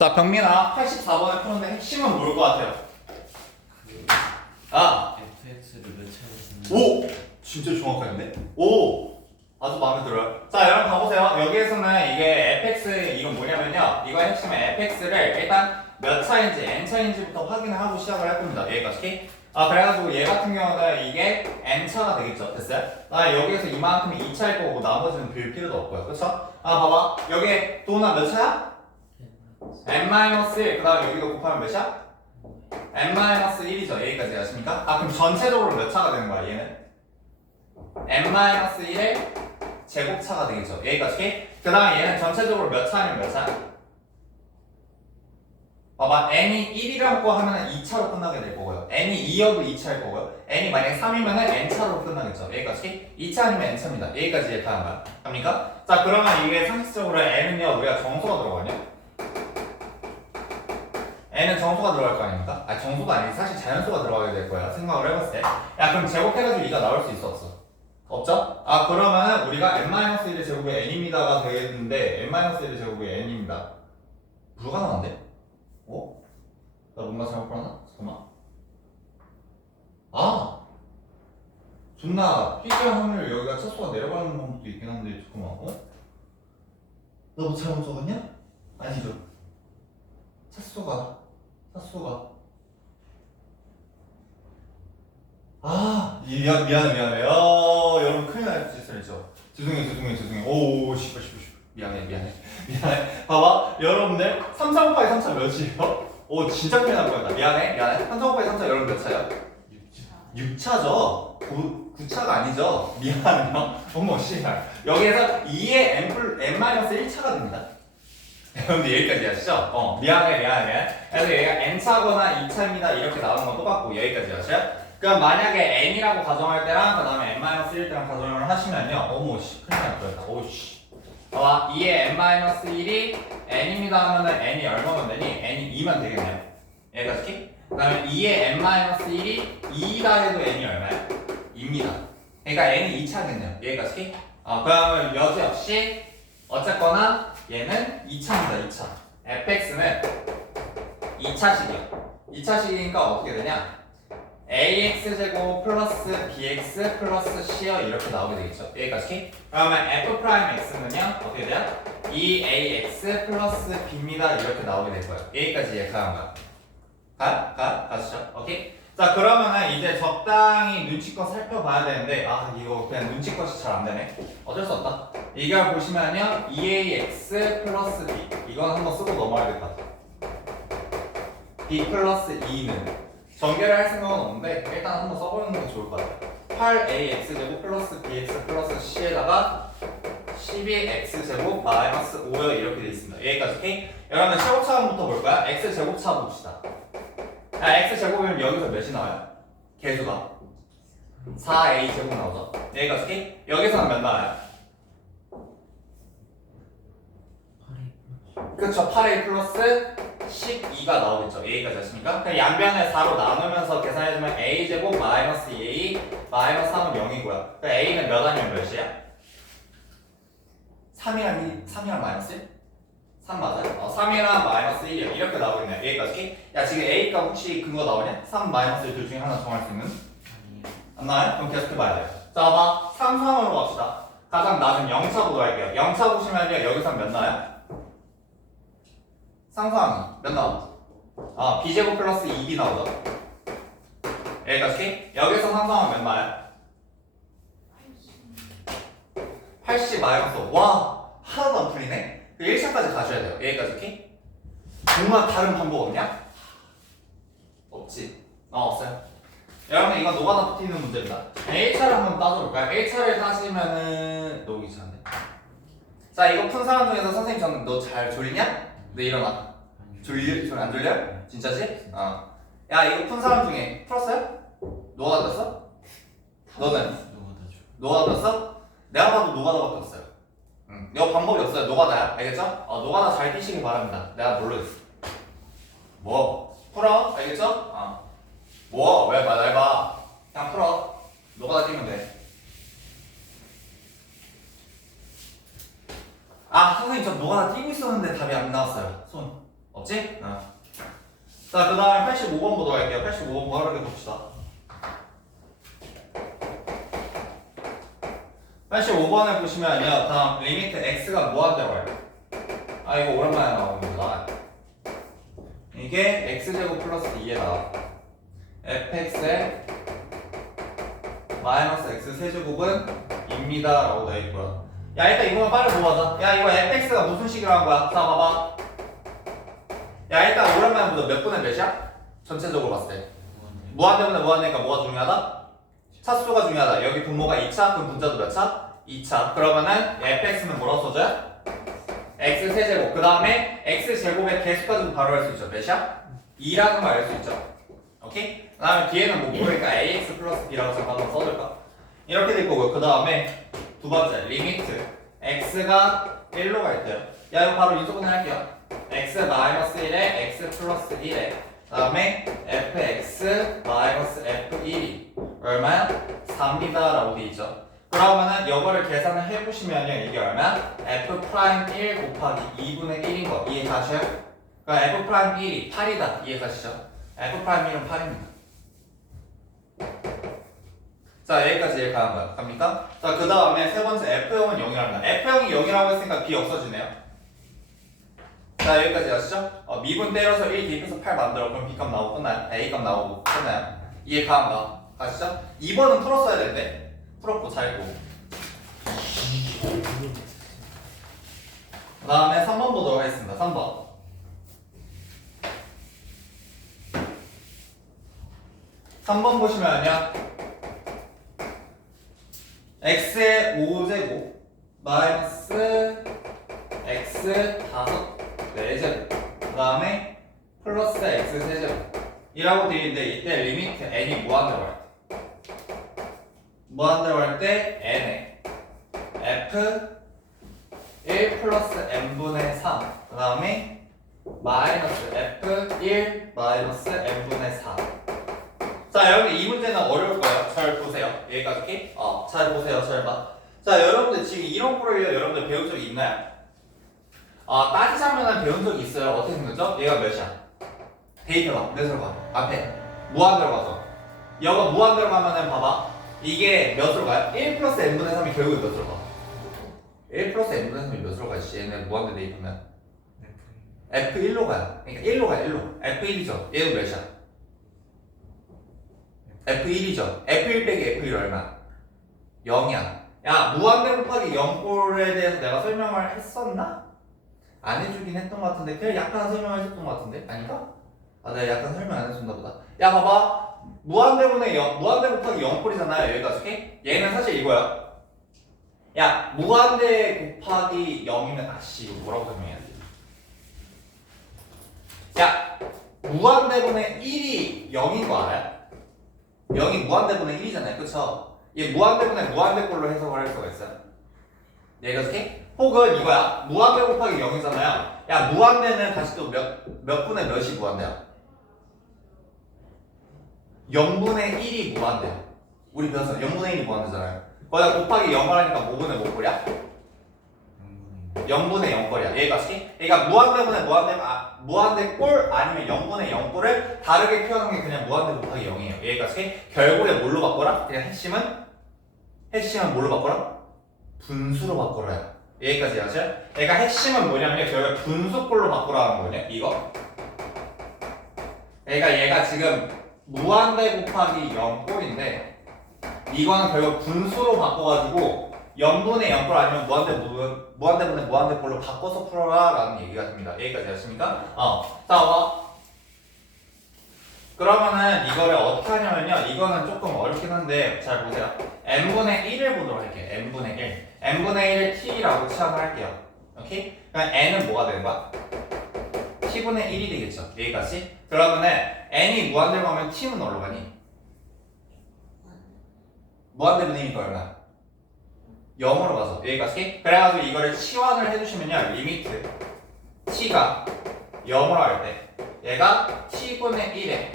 자, 병민아 84번을 푸는데 핵심은 뭘 것 같아요? 아, fx를 몇 차례 쓰는 오! 진짜 정확한데? 오! 아주 마음에 들어요. 자, 여러분 봐보세요. 여기에서는 이게 fx, 이건 뭐냐면요. 이거 핵심은 fx를 일단 몇 차인지, n 차인지부터 확인을 하고 시작을 할 겁니다. 여기까지. 아, 그래가지고 얘 같은 경우는 이게 n 차가 되겠죠. 됐어요? 아, 여기에서 이만큼이 2차일 거고 나머지는 빌 필요도 없고요. 그쵸? 아, 봐봐. 여기 도나 몇 차야? N-1, 그 다음에 여기도 곱하면 몇이야? n-1이죠. 여기까지 아십니까? 아, 그럼 전체적으로 몇 차가 되는 거야, 얘는? n-1의 제곱차가 되겠죠. 여기까지. 그 다음에 얘는 전체적으로 몇 차면 몇 차? 봐봐, n이 1이라고 하면 2차로 끝나게 될 거고요. n이 2여도 2차일 거고요. n이 만약에 3이면 n차로 끝나겠죠. 여기까지. 2차 아니면 n차입니다. 여기까지 이해가는 거야. 갑니까? 자, 그러면 이게 상식적으로 n은요, 우리가 정수가 들어가냐? N은 정수가 들어갈 거 아닙니까? 아, 정수가 아니지. 사실 자연수가 들어가게 될 거야. 생각을 해봤을 때. 야, 그럼 제곱해가지고 2가 나올 수 있어, 없어? 없죠? 아, 그러면 우리가 n-1의 제곱이 n입니다가 되겠는데, n-1의 제곱이 n입니다. 불가능한데? 어? 나 뭔가 잘못 봤나? 잠깐만. 아! 존나 희귀한 확률 여기가 차수가 내려가는 방법도 있긴 한데, 잠깐만. 어? 나 뭐 잘못 적었냐? 아니죠. 차수가, 차수가. 아, 미안, 미안해, 미안해. 어, 여러분 큰일 날 짓을 했죠. 죄송해요, 죄송해요, 죄송해요. 오, 씨발, 씨발, 씨발. 미안해, 미안해. 미안해. 봐봐, 여러분들 3 4 곱하기 3차 몇이에요? 오, 진짜 큰일 날 뻔했다. 미안해, 미안해. 3 4 곱하기 3차 여러분 몇 차요? 6차죠. 9, 9차가 아니죠. 미안해요. 어머, 씨발. 여기에서 2의 n 플 n-1차가 됩니다. 여러분들 여기까지 하시죠? 어, 미안해, 미안해. 그래서 얘가 n차거나 2차입니다. 이렇게 나오는 건 똑같고, 여기까지 하셔요? 그럼 만약에 n이라고 가정할 때랑 그 다음에 n-1 때랑 가정을 하시면요. 어머, 씨, 큰일 날 뻔했다. 오우, 씨. 봐봐, 2의 n-1이 n입니다 하면은 n이 얼마면 되니? n이 2만 되겠네요. 여기까지? 그 다음에 2의 n-1이 2다 해도 n이 얼마야? 2입니다. 그러니까 n이 2차겠네요. 여기까지? 어, 그러면 여지 없이 어쨌거나 얘는 2차입니다. 2차. fx는 2차식이야. 2차식이니까 어떻게 되냐? ax 제곱 플러스 bx 플러스 c요 이렇게 나오게 되겠죠. 여기까지. 그러면 f 프라임 x는요 어떻게 돼요? 2ax 플러스 b입니다 이렇게 나오게 될 거예요. 여기까지 이해가는 거야. 가? 가? 가시죠. 오케이? 자 그러면은 이제 적당히 눈치껏 살펴봐야 되는데 아 이거 그냥 눈치껏이 잘 안 되네. 어쩔 수 없다. 이걸 보시면요 2ax 플러스 b 이건 한번 쓰고 넘어가야 될것 같아. b 플러스 2는 전개를 할 생각은 없는데 일단 한번 써보는 게 좋을 것 같아요. 8ax 제곱 플러스 bx 플러스 c에다가 12x 제곱 마이너스 5여 이렇게 돼 있습니다. 여기까지 오케이? 여러분 제곱차부터 볼까요? x 제곱차 봅시다. 아, x 제곱이면 여기서 몇이 나와요? 개수가 4a 제곱 나오죠. 여기까지 오케이? 여기서는 몇 나와요? 그쵸 8a 플러스 12가 나오겠죠 하십니까? 그럼 양변을 4로 나누면서 계산해주면 a 제곱 마이너스 2a 마이너스 3은 0이고요 그럼 a는 몇 아니면 몇이야? 3이랑 3이랑 마이너스 1? 3 맞아요? 어, 3이랑 마이너스 1이야 이렇게 나오겠네요 여기까지 야 지금 a가 혹시 그거 나오냐? 3 마이너스 1 둘 중에 하나 정할 수 있는? 안 나와요? 그럼 계속 해봐야 돼요 자 봐봐 3, 3으로 갑시다 가장 낮은 0차 보도 할게요 0차 보시면요 여기서 몇 나와요? 상수항이 몇 나와? 아 b제곱 플러스 2b 나오죠 여기까지 여기서 상수항은 몇 나와요? 80 마이너스 5. 와 하나도 안 풀리네 그 1차까지 가셔야 돼요 여기까지? 정말 다른 방법 없냐? 없지 어 없어요 여러분 이거 노가다 붙이는 문제입니다 1차를 한번 따져볼까요? 1차를 따지면은 너무 귀찮은데 자 이거 푼 사람 중에서 선생님 저는 너 잘 졸리냐? 너 일어나 졸리, 졸, 안 졸려? 진짜지? 어. 야, 이거 푼 사람 중에 풀었어요? 노가다 떴어? 너는? 노가다 떴어? 내가 봐도 노가다밖에 없어요. 응. 이거 방법이 없어요. 노가다야. 알겠죠? 어, 노가다 잘 뛰시길 바랍니다. 내가 모르겠어. 뭐? 풀어. 알겠죠? 어. 뭐? 왜 봐? 날 봐. 그냥 풀어. 노가다 뛰면 돼. 아, 선생님 저 노가다 뛰고 있었는데 답이 안 나왔어요. 손. 없지? 어. 자, 그 다음에 85번 보도록 할게요. 85번 빠르게 봅시다. 85번에 보시면요. 다음 리미트 x가 무한대로 할게요. 아, 이거 오랜만에 나오는구나. 이게 x제곱 플러스 2에다 fx에 마이너스 x 세제곱은 입니다 라고 되어 있고요 야 일단 이거만 빨리 보자 야 이거 fx가 무슨 식이라고 한 거야? 자 봐봐 야 일단 오랜만에 보자 몇 분의 몇이야? 전체적으로 봤을 때 무한대분의 무한대니까 뭐가 중요하다? 차수가 중요하다 여기 분모가 2차 그럼 분자도 몇 차? 2차 그러면은 fx는 뭐라고 써줘요? x 세제곱 그 다음에 x 제곱의 개수까지도 바로 할수 있죠 몇이야? 2라는 거알수 있죠 오케이? 그 다음에 뒤에는 뭐 모르니까 ax 플러스 b라고 해서 한번 써줄까? 이렇게 될 거고요 그 다음에 두 번째 리미트 x가 1로 갈 때요 야 이거 바로 인수분해 할게요 x 마이너스 1에 x 플러스 1에 그 다음에 fx 마이너스 f1이 얼마야? 3이다 라고 돼 있죠 그러면은 이거를 계산을 해보시면요 이게 얼마야? f 프라임 1 곱하기 2분의 1인 거 이해 가셔요? 그러니까 f 프라임 1이 8이다 이해 가시죠? f 프라임 1은 8입니다 자 여기까지 이해가는 거야 갑니까? 자그 다음에 세 번째 f형은 0이랍니다 f형이 0이라고 했으니까 b 없어지네요 자 여기까지 아시죠? 어, 미분 때려서 1 대입해서 8 만들어. 그럼 b값 나오고 끝나요? a값 나오고 끝나요. 이해가는 거 가시죠? 2번은 풀었어야 되는데. 풀었고 잘고. 그 다음에 3번 보도록 하겠습니다. 3번. 삼번 보시면요 x의 5제곱 마이너스 x 다섯 4제곱 그 다음에 플러스 x 세제곱 이라고 되어 있는데 이때 리미트 n이 무한대로 할 때 무한대로 할 때 n에 f 1 플러스 n분의 3 그 다음에 마이너스 f 1 마이너스 n분의 4 자, 여러분 이 문제는 어려울 거예요. 잘 보세요. 여기까지? 어, 잘 보세요. 잘 봐. 자, 여러분들 지금 이런 거를 여러분들 배운 적이 있나요? 아, 따지자면 배운 적이 있어요. 어떻게 생겼죠? 얘가 몇이야? 데이터가 몇으로 가? 앞에 무한대로 가죠. 여가 무한대로 가면은 봐봐. 이게 몇으로 가요? 1 플러스 n분의 3이 결국에 몇으로 가? 1 플러스 n분의 3이 몇으로 가지? 얘네 무한대 대입하면 f1로 가요. 그러니까 1로 가요. 1로. f1이죠. 얘는 몇이야? F1이죠. F1 빼기 F1 얼마? 0이야. 야, 무한대 곱하기 0꼴에 대해서 내가 설명을 했었나? 안 해주긴 했던 것 같은데, 그냥 약간 설명을 했었던 것 같은데? 아닌가? 아, 내가 약간 설명 안 해줬나 보다. 야, 봐봐. 무한대분의 0, 무한대 곱하기 0꼴이잖아요. 여기까지, 오케이? 얘는 사실 이거야. 야, 무한대 곱하기 0이면, 아씨, 이거 뭐라고 설명해야 돼? 야, 무한대분의 1이 0인 거 알아요? 0이 무한대분의 1이잖아요. 그쵸? 얘 무한대분의 무한대꼴로 해석을 할 수가 있어요. 얘가 어떻게? 혹은 이거야. 무한대 곱하기 0이잖아요. 야, 무한대는 다시 또 몇, 몇 분의 몇이 무한대야? 0분의 1이 무한대야. 우리 배웠어. 0분의 1이 무한대잖아요. 거기다 곱하기 0을 하니까 뭐 분의 뭐 꼴이야? 0분의 0꼴이야. 얘가 어떻게? 얘가 무한대분의 무한대, 아, 무한대 꼴 아니면 0분의 0꼴을 다르게 표현한 게 그냥 무한대 곱하기 0이에요. 얘가 어떻게? 결국에 뭘로 바꿔라? 그냥 핵심은? 핵심은 뭘로 바꿔라? 분수로 바꿔라요. 여기까지 아셔? 얘가 핵심은 뭐냐면 결국에 분수꼴로 바꾸라는 거냐? 이거? 얘가 얘가 지금 무한대 곱하기 0꼴인데 이거는 결국 분수로 바꿔가지고 0분의 0꼴 아니면 무한대 무, 무한대분의 무한대꼴로 바꿔서 풀어라 라는 얘기가 됩니다. 여기까지 아십니까? 어. 자, 와. 그러면은 이거를 어떻게 하냐면요. 이거는 조금 어렵긴 한데 잘 보세요. n분의 1을 보도록 할게요. n분의 1. N분의 1을 t라고 취합을 할게요. 오케이? 그럼 n은 뭐가 되는 거야? t분의 1이 되겠죠. 여기까지. 그러면은 n이 무한대로 가면 t는 어디로 가니? 무한대분의 1이니까 얼마? 0으로 가서 여기까지 그래가지고 이거를 치환을 해주시면요 리미트 t가 0으로 할 때 얘가 t분의 1에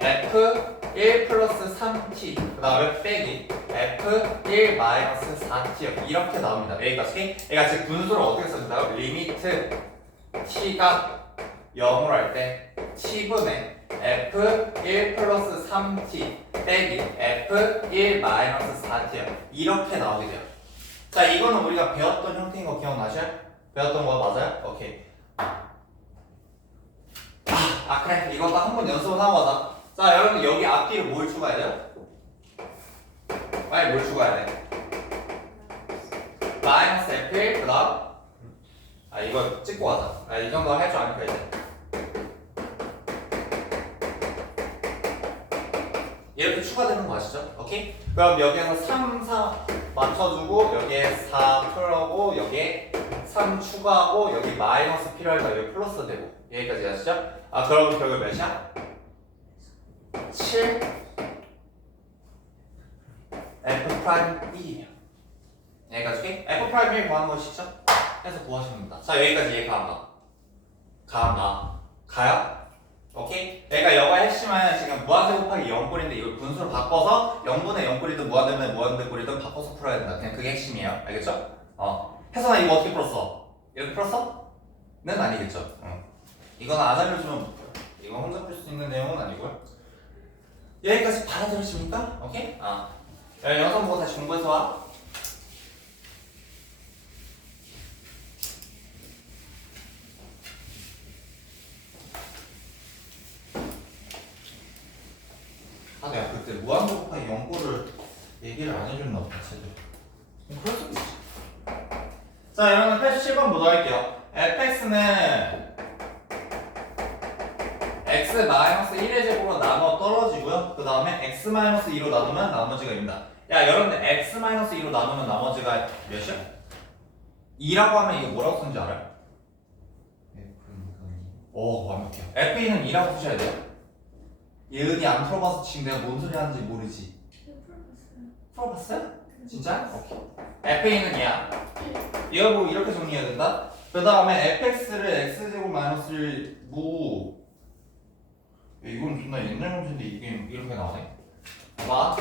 f 1 플러스 3t 그 다음에 빼기 f 1 마이너스 4t 이렇게 나옵니다 여기까지 얘가 지금 분수를 어떻게 써준다고? 리미트 t가 0으로 할 때 t분의 f1 플러스 3t 빼기 f1 마이너스 4t요. 이렇게 나오게 돼요. 자, 이거는 우리가 배웠던 형태인 거 기억나셔요? 배웠던 거 맞아요? 오케이. 아, 아 그래. 이거 한번 연습을 하고 가자. 자, 여러분 여기 앞뒤로 뭘 추가해야 돼요? 빨리 뭘 추가해야 돼? 마이너스 f1 그다음 아 이거 찍고 가자. 아, 이 정도 할 줄 아니까 이제. 이렇게 추가되는 거 아시죠? 오케이? 그럼 여기에서 3, 4 맞춰주고 여기에 4 풀하고 여기에 3 추가하고 여기 마이너스 필요하니까 여기 플러스 되고 여기까지 아시죠? 아 그럼 결국 몇이야? 7 F 프라임 1이에요 여기까지 F 프라임 1 구하는 것이죠? 해서 구하시면 됩니다 자 여기까지 이해 가안 가? 가, 나? 가요? 오케이? 그러니까 여가 핵심은 지금 무한대 곱하기 0꼴인데 이걸 분수로 바꿔서 0분의 0꼴이든 무한대분의 무한대꼴이든 바꿔서 풀어야 된다. 그냥 그게 핵심이에요. 알겠죠? 어. 해서 이거 어떻게 풀었어? 이렇게 풀었어? 는 아니겠죠. 응. 이건 안 알려주면. 이거 혼자 풀 수 있는 내용은 아니고요. 여기까지 받아들이십니까? 오케이? 아. 야, 영상 보고 다시 공부해서 와. 아 내가 그때 곱하기 0꼴을 얘기를 안 해줬나 보다 제대로 음, 그럴 수도 있지 자 여러분 87번 보도록 할게요 fx는 x 1의 제곱으로 나눠 떨어지고요. 그 다음에 x 2로 나누면 나머지가 입니다. 야 여러분들 x 2로 나누면 나머지가 몇이야? 2라고 하면 이거 뭐라고 쓰는지 알아요? 오 완벽해요. FE는 2라고 쓰셔야 돼요. 예은이 안 풀어봐서 지금 내가 뭔 소리 하는지 모르지? 풀어봤어요? 진짜? 오케이. FA는 이야. 이거 뭐 이렇게 정리해야 된다? 그 다음에 fx를 x제곱 마이너스 1무 이건 존나 옛날 문제인데 이게 이렇게 나오네. 봐봐.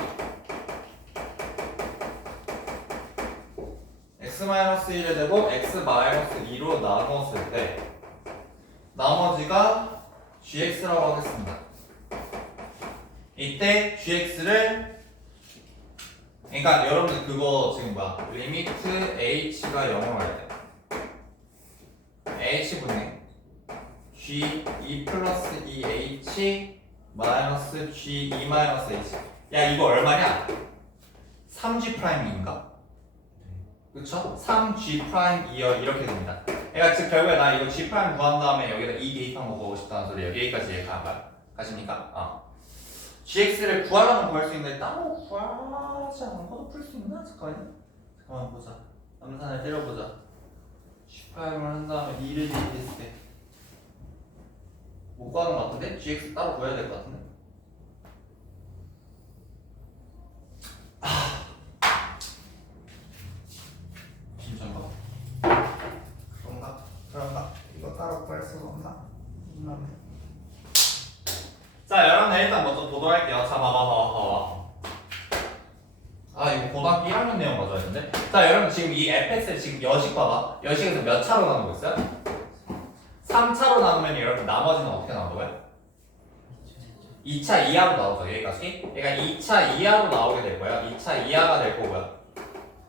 x 마이너스 1의 제곱 x 마이너스 2로 나누었을 때 나머지가 gx라고 하겠습니다. 이때 gx를 그러니까 여러분들 그거 지금 뭐야? 리미트 h가 0으로 할때 h분의 g 2 플러스 2h 마이너스 g 2 마이너스 h 야 이거 얼마냐? 3g 프라임인가? 그쵸? 3g 프라임 2여 이렇게 됩니다 그러니까 즉 결국에 나 이거 g 프라임 구한 다음에 여기다 2 대입한 거 보고 싶다는 소리 여기까지 이해가 가십니까? 어. gx를 구하려면 구할 수 있는데 따로 구하지 않고도 풀 수 있나? 잠깐만요. 잠깐만 보자. 암산을 때려보자. 18을 한 다음에 2를 대입했을 때. 못 구하는 gx 따로 구해야 될 것 같은데? 아. 진짜인가? 그런가? 그런가? 이거 따로 구할 수가 없나? 없나? 자, 여러분들 일단 먼저 보도록 할게요. 자, 봐봐, 봐봐, 봐봐. 아, 이거 고등학교 1학년 내용 맞아야 되는데? 자, 여러분 지금 이 fx를 지금 여식 봐봐. 여식에서 몇 차로 나누고 있어요? 3차로 나누면 여러분 나머지는 어떻게 나온다고요? 2차 이하로 나오죠, 여기까지. 그러니까 2차 이하로 나오게 될 거예요. 2차 이하가 될 거고요.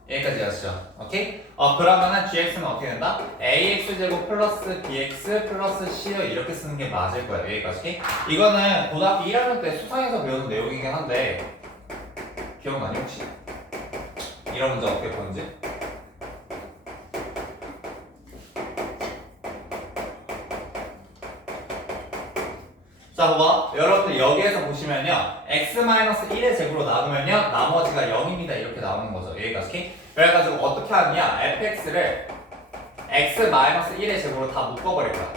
여기까지 하시죠. 오케이? 어, 그러면은 gx는 어떻게 된다? ax 제곱 플러스 bx 플러스 c요 이렇게 쓰는 게 맞을 거예요. 여기까지. 이거는 고등학교 1학년 때 수상에서 배우는 내용이긴 한데 기억나니 혹시? 이런 문제 어떻게 보는지? 자, 봐봐. 여러분들 여기에서 보시면요. x-1의 제곱으로 나누면요. 나머지가 0입니다. 이렇게 나오는 거죠. 여기까지. 그래가지고 어떻게 하느냐. fx를 x-1의 제곱으로 다 묶어버릴 거야.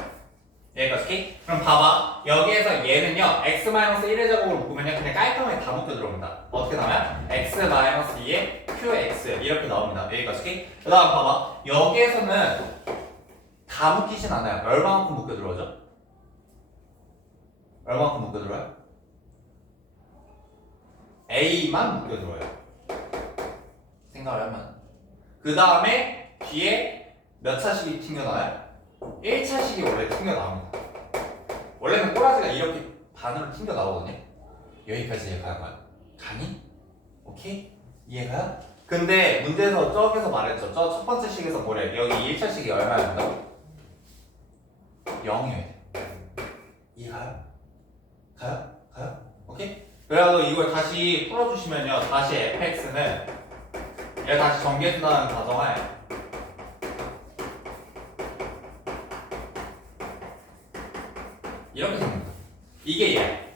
여기까지. 그럼 봐봐. 여기에서 얘는요. x-1의 제곱으로 묶으면요. 그냥 깔끔하게 다 묶여 들어옵니다. 어떻게 나면 x-2의 qx 이렇게 나옵니다. 여기까지. 그 다음 봐봐. 여기에서는 다 묶이진 않아요. 얼마만큼 묶여 들어오죠? 얼마만큼 묶여 들어요? A만 묶여 들어요. 생각을 하면. 그 다음에 뒤에 몇 차씩이 튕겨나와요? 1차씩이 원래 튕겨나옵니다. 원래는 꼬라지가 이렇게 반으로 튕겨 나오거든요. 여기까지 이해가요? 가니? 오케이? 이해가요? 근데 문제에서 저기서 말했죠. 저 첫 번째 식에서 뭐래? 여기 1차식이 얼마였다? 0이어야 돼. 이해가요? 가요? 가요? 오케이? 그래도 이걸 다시 풀어주시면요. 다시 fx는 얘 다시 전개해준다는 가정하에 이렇게 생깁니다. 이게 얘.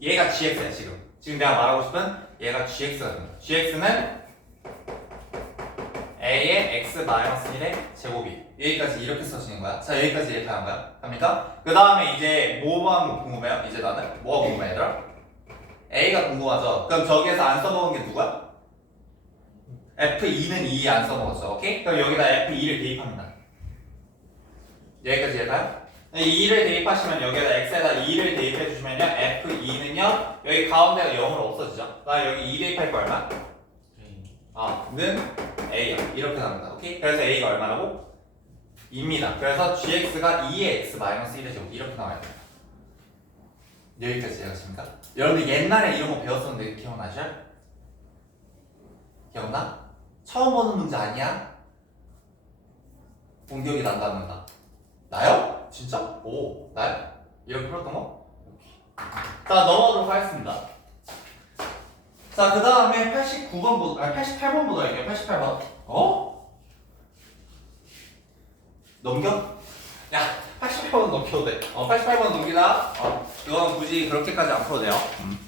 얘가 gx야 지금. 지금 내가 말하고 싶은 얘가 gx가 됩니다. gx는 a의 x 1의 제곱이 여기까지 이렇게 써지는 거야. 자 여기까지 이렇게 하는 거야. 갑니까? 그 다음에 이제 뭐만 궁금해요? 이제 나는 뭐가 궁금해 얘들아? a가 궁금하죠. 그럼 저기에서 안 써먹은 게 누가? f2는 2 안 써먹었어. 오케이? 그럼 여기다 f2를 대입합니다. 여기까지 이해가요? 2를 대입하시면 여기에다 x에다 2를 대입해 주시면요 f2는요 여기 가운데가 0으로 없어지죠 나 여기 2 대입할 거 얼마? 네. 아, 는 A야. 이렇게 나옵니다. 오케이? 그래서 A가 얼마라고? 2입니다. 그래서 GX가 2의 X 마이너스 1의 제곱 이렇게 나와야 돼요. 여기까지 이해가십니까? 여러분들 옛날에 이런 거 배웠었는데 기억나죠? 기억나? 처음 보는 문제 아니야? 공격이 난다는다. 나요? 진짜? 오, 나요? 이렇게 풀었던 거? 자, 넘어가도록 하겠습니다. 자, 그 다음에 89번 보, 아니 88번 보도록 할게요. 88번. 어? 넘겨? 야, 88번 넘겨도 돼. 어, 88번 넘기다. 어, 이건 굳이 그렇게까지 안 풀어도 돼요. 음.